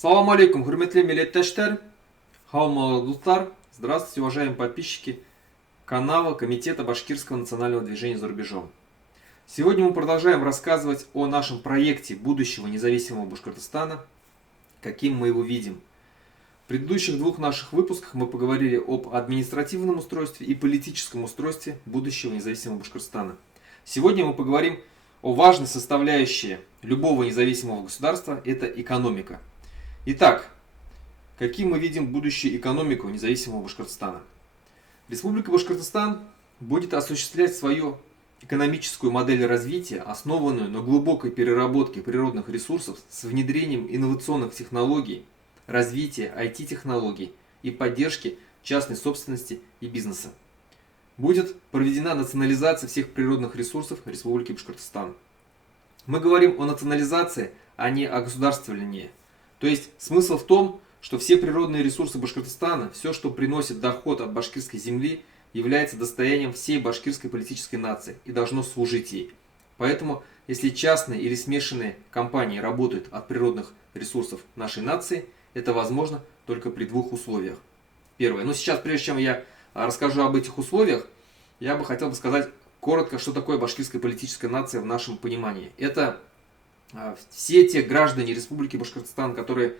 Салам алейкум, хурметли милләттәштәр, хаумалы дуслар, здравствуйте, уважаемые подписчики канала Комитета Башкирского национального движения за рубежом. Сегодня мы продолжаем рассказывать о нашем проекте будущего независимого Башкортостана, каким мы его видим. В предыдущих двух наших выпусках мы поговорили об административном устройстве и политическом устройстве будущего независимого Башкортостана. Сегодня мы поговорим о важной составляющей любого независимого государства – это экономика. Итак, каким мы видим будущую экономику независимого Башкортостана? Республика Башкортостан будет осуществлять свою экономическую модель развития, основанную на глубокой переработке природных ресурсов с внедрением инновационных технологий, развития IT-технологий и поддержки частной собственности и бизнеса. Будет проведена национализация всех природных ресурсов Республики Башкортостан. Мы говорим о национализации, а не о государствовании. То есть смысл в том, что все природные ресурсы Башкортостана, все, что приносит доход от башкирской земли, является достоянием всей башкирской политической нации и должно служить ей. Поэтому, если частные или смешанные компании работают от природных ресурсов нашей нации, это возможно только при двух условиях. Первое. Но сейчас, прежде чем я расскажу об этих условиях, я бы хотел сказать коротко, что такое башкирская политическая нация в нашем понимании. Это все те граждане Республики Башкортостан, которые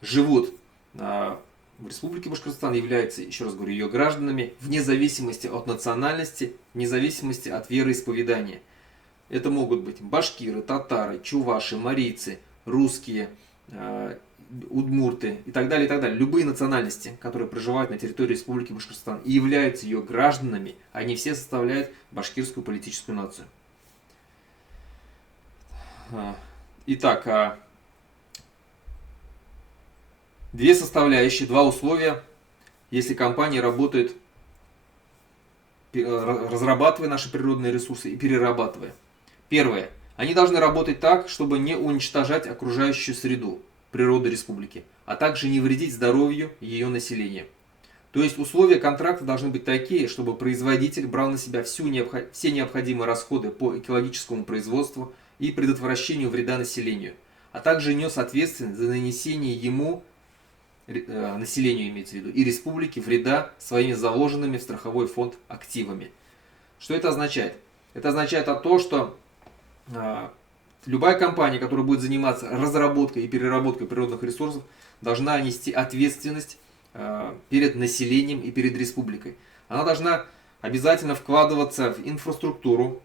живут в Республике Башкортостан, являются, еще раз говорю, ее гражданами, вне зависимости от национальности, вне зависимости от вероисповедания. Это могут быть башкиры, татары, чуваши, марийцы, русские, удмурты и так далее, и так далее. Любые национальности, которые проживают на территории Республики Башкортостан и являются ее гражданами, они все составляют башкирскую политическую нацию. Итак, две составляющие, два условия, если компания работает, разрабатывая наши природные ресурсы и перерабатывая. Первое. Они должны работать так, чтобы не уничтожать окружающую среду, природы республики, а также не вредить здоровью ее населения. То есть условия контракта должны быть такие, чтобы производитель брал на себя все необходимые расходы по экологическому производству и предотвращению вреда населению, а также нес ответственность за нанесение ему, населению имеется в виду, и республике вреда своими заложенными в страховой фонд активами. Что это означает? Это означает то, что любая компания, которая будет заниматься разработкой и переработкой природных ресурсов, должна нести ответственность перед населением и перед республикой. Она должна обязательно вкладываться в инфраструктуру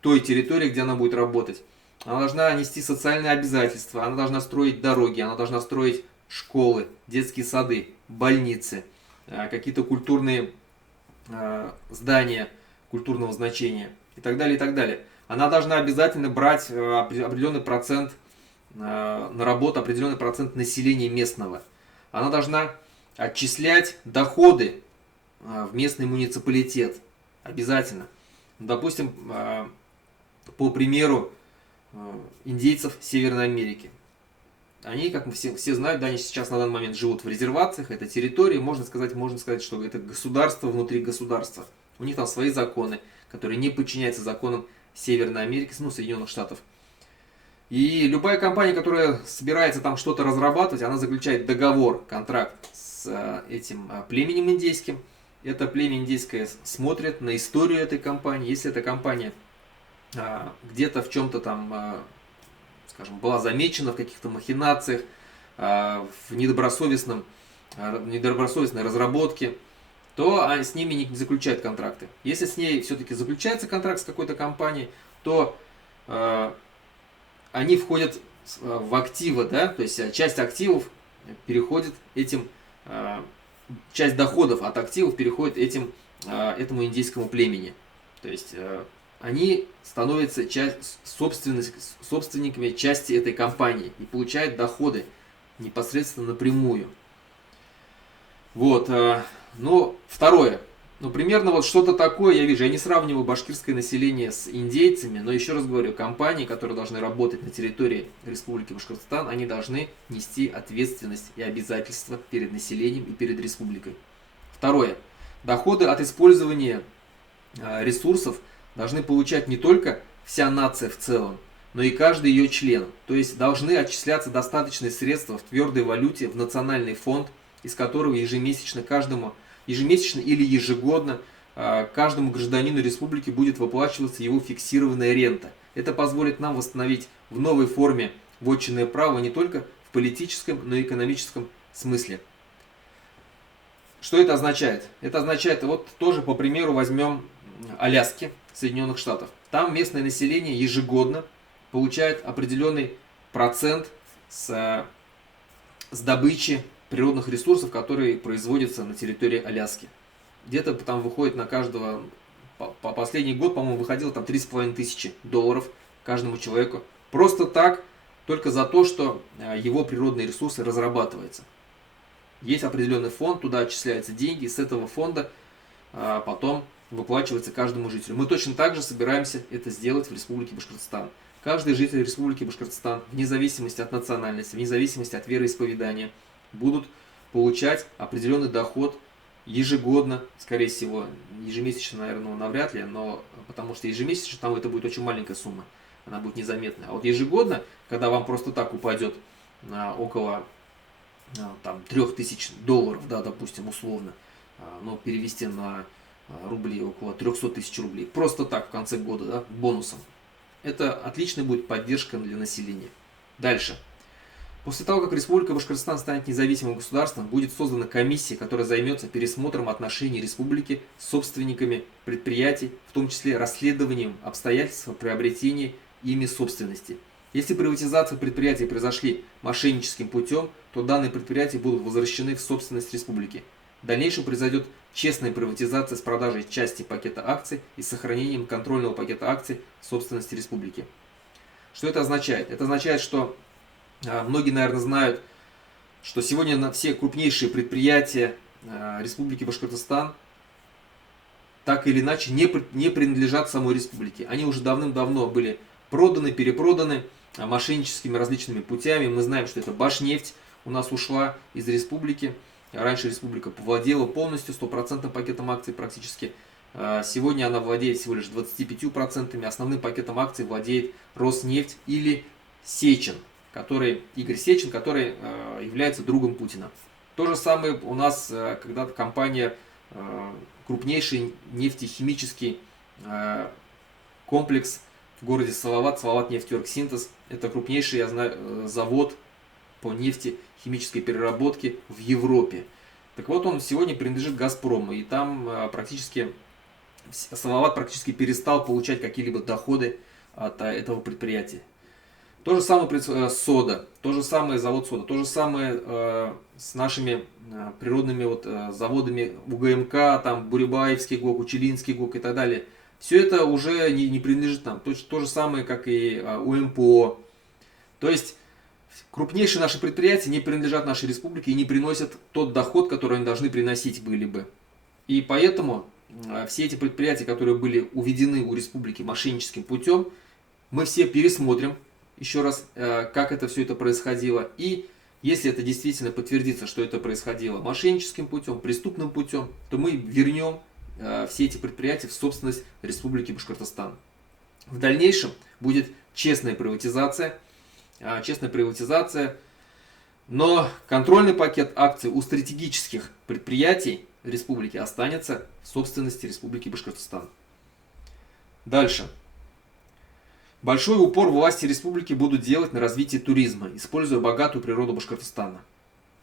той территории, где она будет работать. Она должна нести социальные обязательства, она должна строить дороги, она должна строить школы, детские сады, больницы, какие-то культурные здания культурного значения и так далее, и так далее. Она должна обязательно брать определенный процент на работу, определенный процент населения местного. Она должна отчислять доходы в местный муниципалитет. Обязательно. Допустим, по примеру индейцев Северной Америки. Они, как мы все знают, да, они сейчас на данный момент живут в резервациях, это территории, можно сказать, что это государство внутри государства. У них там свои законы, которые не подчиняются законам Северной Америки, Соединенных Штатов. И любая компания, которая собирается там что-то разрабатывать, она заключает договор, контракт с этим племенем индейским. Это племя индейское смотрит на историю этой компании. Если эта компания где-то в чем-то там, скажем, была замечена в каких-то махинациях, в недобросовестной разработке, то с ними не заключают контракты. Если с ней все-таки заключается контракт с какой-то компанией, то они входят в активы, да, то есть часть активов переходит часть доходов от активов переходит этому индейскому племени. То есть они становятся собственниками части этой компании и получают доходы непосредственно напрямую. Вот. Но второе. Примерно вот что-то такое я вижу. Я не сравниваю башкирское население с индейцами, но еще раз говорю, компании, которые должны работать на территории Республики Башкортостан, они должны нести ответственность и обязательства перед населением и перед республикой. Второе. Доходы от использования ресурсов должны получать не только вся нация в целом, но и каждый ее член. То есть должны отчисляться достаточные средства в твердой валюте в национальный фонд, из которого ежемесячно или ежегодно каждому гражданину республики будет выплачиваться его фиксированная рента. Это позволит нам восстановить в новой форме вотчинное право не только в политическом, но и экономическом смысле. Что это означает? Это означает, вот тоже по примеру возьмем Аляски, Соединенных Штатов. Там местное население ежегодно получает определенный процент с добычи природных ресурсов, которые производятся на территории Аляски. Где-то там выходит на каждого, по последний год, по-моему, выходило там $3500 каждому человеку. Просто так, только за то, что его природные ресурсы разрабатываются. Есть определенный фонд, туда отчисляются деньги, с этого фонда потом выплачивается каждому жителю. Мы точно так же собираемся это сделать в Республике Башкортостан. Каждый житель Республики Башкортостан, вне зависимости от национальности, вне зависимости от вероисповедания, будут получать определенный доход ежегодно, скорее всего, ежемесячно, наверное, навряд ли, но потому что ежемесячно там это будет очень маленькая сумма, она будет незаметная. А вот ежегодно, когда вам просто так упадет около там, $3000, да, допустим, условно, но перевести на рубли около 300 тысяч рублей, просто так в конце года, да, бонусом. Это отличная будет поддержка для населения. Дальше. После того, как Республика Башкортостан станет независимым государством, будет создана комиссия, которая займется пересмотром отношений республики с собственниками предприятий, в том числе расследованием обстоятельств приобретения ими собственности. Если приватизация предприятий произошли мошенническим путем, то данные предприятия будут возвращены в собственность республики. В дальнейшем произойдет честная приватизация с продажей части пакета акций и сохранением контрольного пакета акций в собственности республики. Что это означает? Это означает, что многие, наверное, знают, что сегодня все крупнейшие предприятия Республики Башкортостан так или иначе не принадлежат самой республике. Они уже давным-давно были проданы, перепроданы мошенническими различными путями. Мы знаем, что это Башнефть у нас ушла из республики. Раньше республика владела полностью 100% пакетом акций практически. Сегодня она владеет всего лишь 25%. Основным пакетом акций владеет Роснефть или Сечин, Игорь Сечин, который является другом Путина. То же самое у нас когда-то компания, крупнейший нефтехимический комплекс в городе Салават, Салават-Нефтеоргсинтез. Это крупнейший, я знаю, завод по нефтехимической переработке в Европе. Так вот, он сегодня принадлежит Газпрому, и там Салават практически перестал получать какие-либо доходы от этого предприятия. То же самое сода, то же самое завод сода, то же самое с нашими природными заводами УГМК, там Бурибаевский ГОК, Учелинский ГОК и так далее. Все это уже не принадлежит нам. То же самое, как и УМПО. То есть крупнейшие наши предприятия не принадлежат нашей республике и не приносят тот доход, который они должны приносить были бы. И поэтому все эти предприятия, которые были уведены у республики мошенническим путем, мы все пересмотрим еще раз, как это все это происходило. И если это действительно подтвердится, что это происходило мошенническим путем, преступным путем, то мы вернем все эти предприятия в собственность Республики Башкортостан. В дальнейшем будет честная приватизация, но контрольный пакет акций у стратегических предприятий республики останется в собственности Республики Башкортостан. Дальше. Большой упор власти республики будут делать на развитие туризма, используя богатую природу Башкортостана.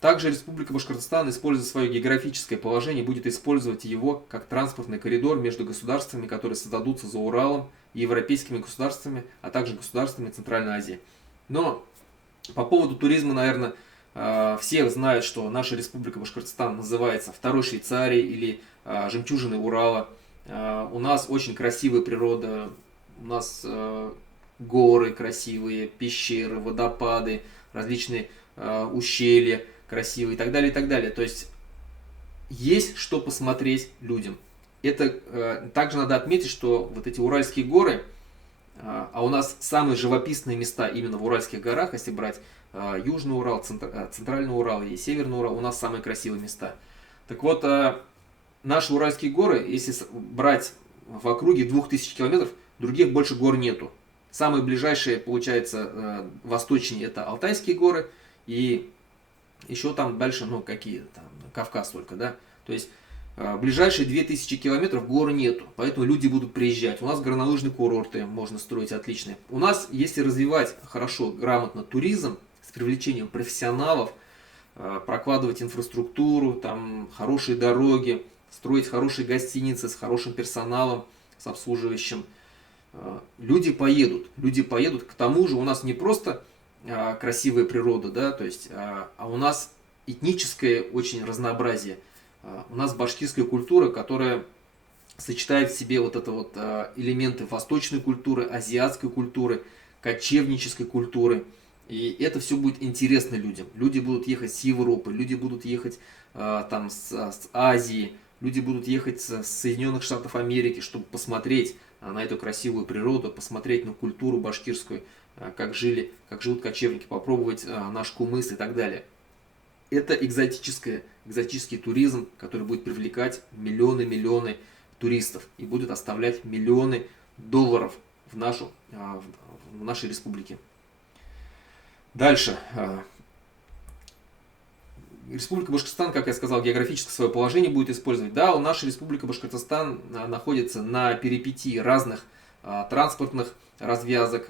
Также Республика Башкортостан, используя свое географическое положение, будет использовать его как транспортный коридор между государствами, которые создадутся за Уралом, и европейскими государствами, а также государствами Центральной Азии. Но по поводу туризма, наверное, все знают, что наша Республика Башкортостан называется второй Швейцарией или жемчужиной Урала. У нас очень красивая природа, у нас горы красивые, пещеры, водопады, различные ущелья красивые и так далее, и так далее. То есть что посмотреть людям. Это также надо отметить, что вот эти Уральские горы, а у нас самые живописные места именно в Уральских горах, если брать Южный Урал, Центральный Урал и Северный Урал, у нас самые красивые места. Так вот, наши Уральские горы, если брать в округе 2000 километров, других больше гор нету. Самые ближайшие, получается, восточнее это Алтайские горы и еще там дальше, ну какие там, Кавказ только, да. То есть ближайшие 2000 километров гор нету, поэтому люди будут приезжать. У нас горнолыжные курорты можно строить отличные. У нас, если развивать хорошо, грамотно туризм с привлечением профессионалов, прокладывать инфраструктуру, там хорошие дороги, строить хорошие гостиницы с хорошим персоналом, с обслуживающим, люди поедут. Люди поедут. К тому же у нас не просто красивая природа, да, то есть, а у нас этническое очень разнообразие. У нас башкирская культура, которая сочетает в себе вот это вот элементы восточной культуры, азиатской культуры, кочевнической культуры. И это все будет интересно людям. Люди будут ехать с Европы, люди будут ехать там с Азии, люди будут ехать с Соединенных Штатов Америки, чтобы посмотреть на эту красивую природу, посмотреть на культуру башкирскую, как живут кочевники, попробовать наш кумыс и так далее. Это экзотический туризм, который будет привлекать миллионы туристов и будет оставлять миллионы долларов в нашей республике. Дальше. Республика Башкортостан, как я сказал, географическое свое положение будет использовать. Да, у нашей Республики Башкортостан находится на перипетии разных транспортных развязок.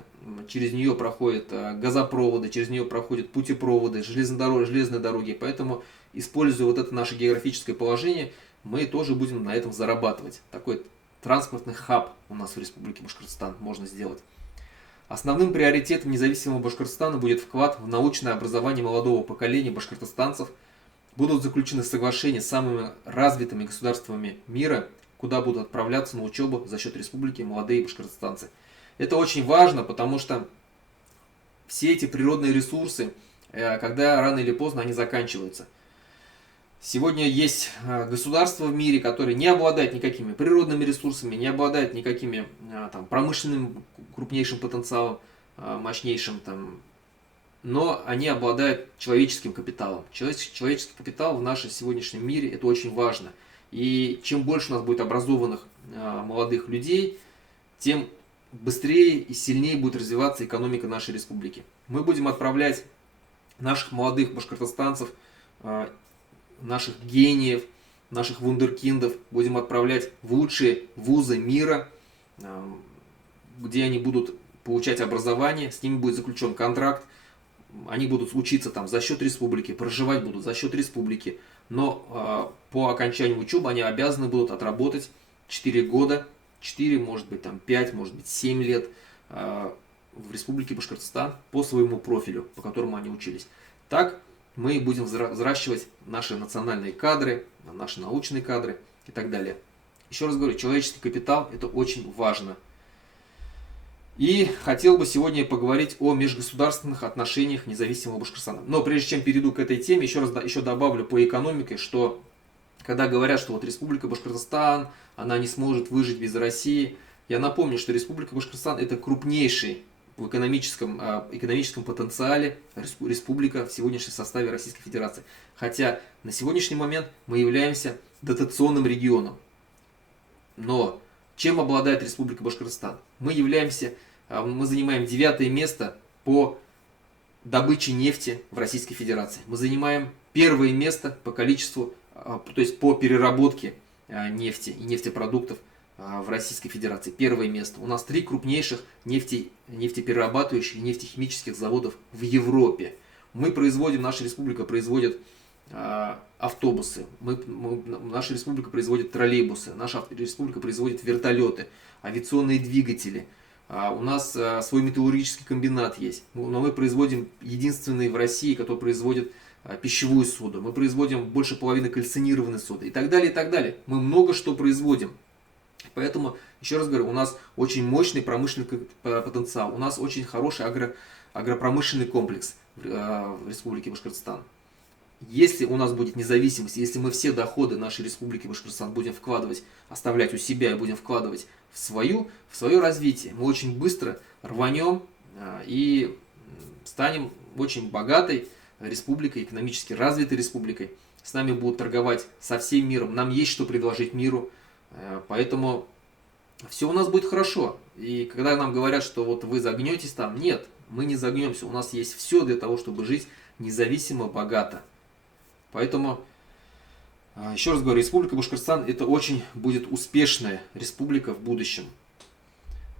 Через нее проходят газопроводы, через нее проходят путепроводы, железные дороги. Поэтому, используя вот это наше географическое положение, мы тоже будем на этом зарабатывать. Такой транспортный хаб у нас в Республике Башкортостан можно сделать. Основным приоритетом независимого Башкортостана будет вклад в научное образование молодого поколения башкортостанцев. Будут заключены соглашения с самыми развитыми государствами мира, куда будут отправляться на учебу за счет республики молодые башкортостанцы. Это очень важно, потому что все эти природные ресурсы, когда рано или поздно они заканчиваются. Сегодня есть государства в мире, которые не обладают никакими природными ресурсами, не обладают никакими там, промышленным крупнейшим потенциалом, мощнейшим, там, но они обладают человеческим капиталом. Человеческий капитал в нашем сегодняшнем мире это очень важно. И чем больше у нас будет образованных молодых людей, тем быстрее и сильнее будет развиваться экономика нашей республики. Мы будем отправлять наших молодых башкортостанцев, наших гениев, наших вундеркиндов будем отправлять в лучшие вузы мира, где они будут получать образование, с ними будет заключен контракт, они будут учиться там за счет республики, проживать будут за счет республики, но по окончанию учебы они обязаны будут отработать 4 года, 4, может быть там 5, может быть 7 лет в Республике Башкортостан по своему профилю, по которому они учились. Так мы будем взращивать наши национальные кадры, наши научные кадры и так далее. Еще раз говорю, человеческий капитал это очень важно. И хотел бы сегодня поговорить о межгосударственных отношениях независимого Башкортостана. Но прежде чем перейду к этой теме, еще добавлю по экономике, что когда говорят, что вот Республика Башкортостан, она не сможет выжить без России, я напомню, что Республика Башкортостан это крупнейший в экономическом потенциале республика в сегодняшнем составе Российской Федерации. Хотя на сегодняшний момент мы являемся дотационным регионом. Но чем обладает Республика Башкортостан? Мы занимаем 9-е место по добыче нефти в Российской Федерации. Мы занимаем 1-е место по количеству, то есть по переработке нефти и нефтепродуктов в Российской Федерации. 1-е место. У нас 3 крупнейших нефтеперерабатывающих и нефтехимических заводов в Европе. Наша республика производит автобусы, наша республика производит троллейбусы, наша республика производит вертолеты, авиационные двигатели. У нас свой металлургический комбинат есть, но мы производим единственный в России, который производит пищевую соду. Мы производим больше половины кальцинированной соды и так далее, и так далее. Мы много что производим. Поэтому, еще раз говорю, у нас очень мощный промышленный потенциал, у нас очень хороший агропромышленный комплекс в Республике Башкортостан. Если у нас будет независимость, если мы все доходы нашей Республики Башкортостан будем оставлять у себя и будем вкладывать в свое развитие, мы очень быстро рванем и станем очень богатой республикой, экономически развитой республикой. С нами будут торговать со всем миром, нам есть что предложить миру. Поэтому все у нас будет хорошо. И когда нам говорят, что вот вы загнетесь там, нет, мы не загнемся. У нас есть все для того, чтобы жить независимо, богато. Поэтому, еще раз говорю, Республика Башкортостан это очень будет успешная республика в будущем.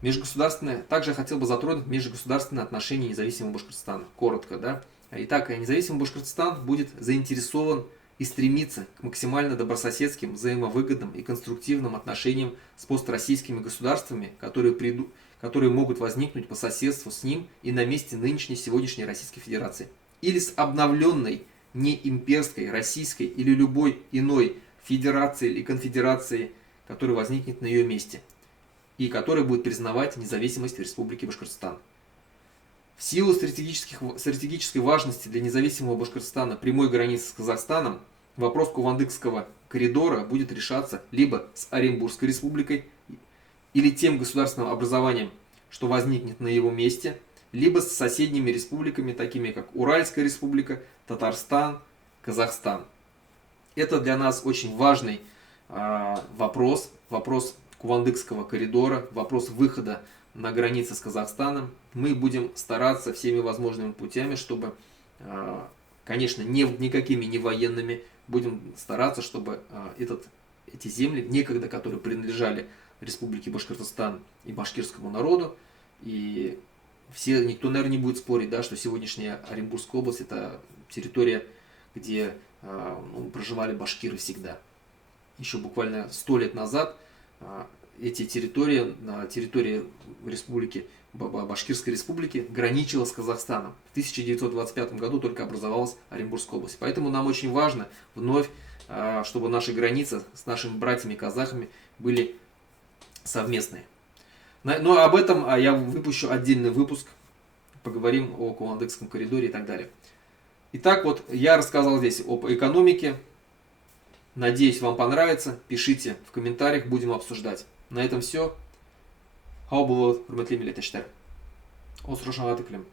Межгосударственное, также я хотел бы затронуть межгосударственные отношения независимого Башкортостана. Коротко, да. Итак, независимый Башкортостан будет заинтересован и стремится к максимально добрососедским, взаимовыгодным и конструктивным отношениям с построссийскими государствами, которые могут возникнуть по соседству с ним и на месте нынешней сегодняшней Российской Федерации. Или с обновленной неимперской, российской или любой иной федерацией или конфедерацией, которая возникнет на ее месте и которая будет признавать независимость Республики Башкортостан. В силу стратегической важности для независимого Башкортостана прямой границы с Казахстаном, вопрос Кувандыкского коридора будет решаться либо с Оренбургской республикой или тем государственным образованием, что возникнет на его месте, либо с соседними республиками, такими как Уральская республика, Татарстан, Казахстан. Это для нас очень важный вопрос Кувандыкского коридора, вопрос выхода на границе с Казахстаном. Мы будем стараться всеми возможными путями, чтобы, конечно, никакими не военными, будем стараться, чтобы эти земли, некогда которые принадлежали Республике Башкортостан и башкирскому народу, и никто, наверное, не будет спорить, да, что сегодняшняя Оренбургская область это территория, где проживали башкиры всегда. Еще буквально 100 лет назад эти территории, на территории республики, Башкирской республики граничила с Казахстаном. В 1925 году только образовалась Оренбургская область. Поэтому нам очень важно вновь, чтобы наши границы с нашими братьями-казахами были совместные. Но об этом я выпущу отдельный выпуск. Поговорим о Кувандыкском коридоре и так далее. Итак, вот я рассказал здесь об экономике. Надеюсь, вам понравится. Пишите в комментариях, будем обсуждать. На этом все. Хау булат, хурматлы милләттәшләр. Осрашаңа тиклем.